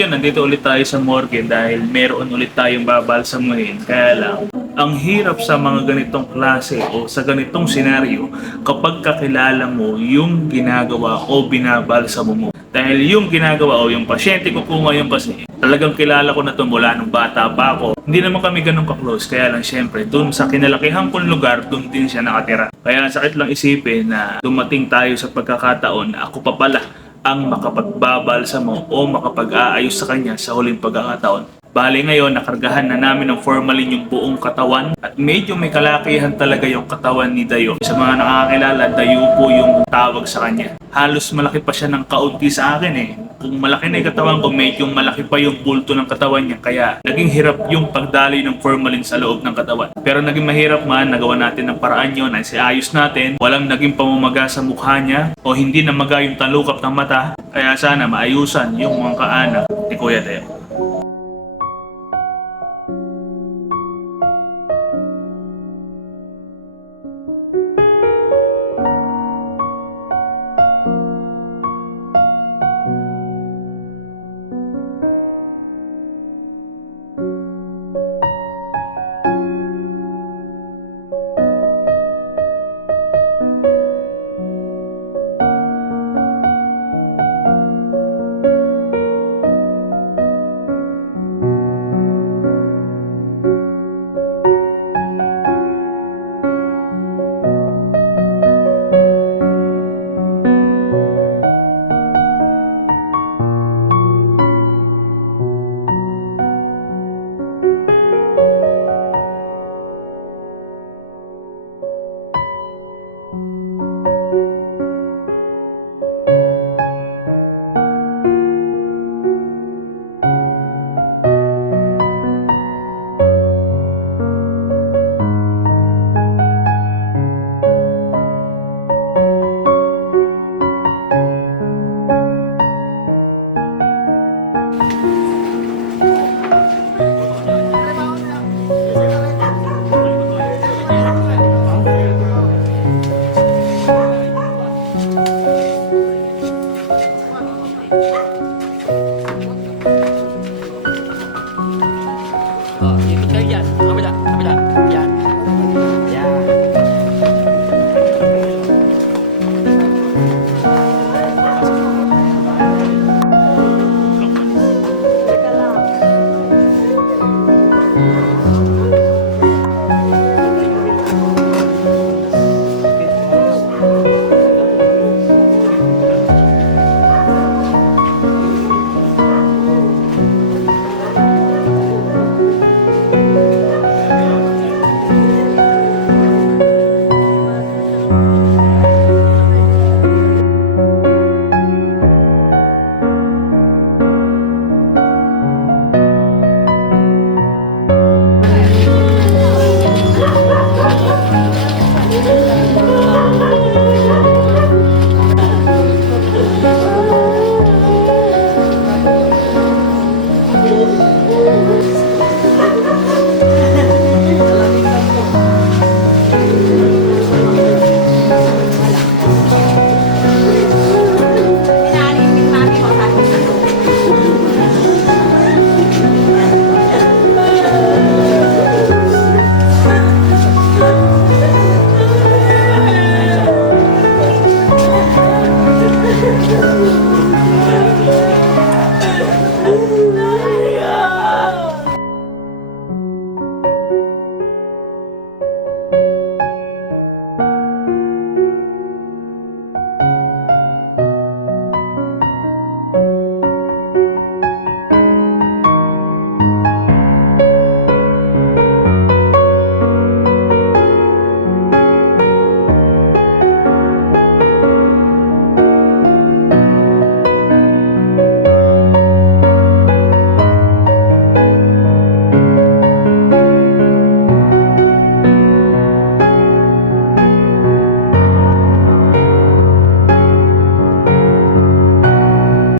yun, nandito ulit tayo sa morgue dahil meron ulit tayong babalsamuhin. Kaya lang, ang hirap sa mga ganitong klase o sa ganitong senaryo kapag kakilala mo yung ginagawa o binabalsamo mo. Dahil yung ginagawa o yung pasyente ko po ngayon kasi, talagang kilala ko na to mula nung bata pa ako. Hindi naman kami ganun ka-close, kaya lang syempre, dun sa kinalakihan kong lugar, dun din siya nakatira. Kaya sakit lang isipin na dumating tayo sa pagkakataon na ako pa pala ang makapagbabalsa mo o makapag-aayos sa kanya sa huling pagkakataon. Bali ngayon, nakargahan na namin ng formalin yung buong katawan at medyo may kalakihan talaga yung katawan ni Dayo. Sa mga nakakakilala, Dayo po yung tawag sa kanya. Halos malaki pa siya ng kaunti sa akin eh. Kung malaki na yung katawan ko, medyo malaki pa yung bulto ng katawan niya. Kaya naging hirap yung pagdali ng formalin sa loob ng katawan. Pero naging mahirap man, nagawa natin ng paraan yun, ay ayos natin. Walang naging pamamaga sa mukha niya o hindi namaga yung talukap ng mata. Kaya sana maayusan yung mga kaanak ni Kuya Dayo.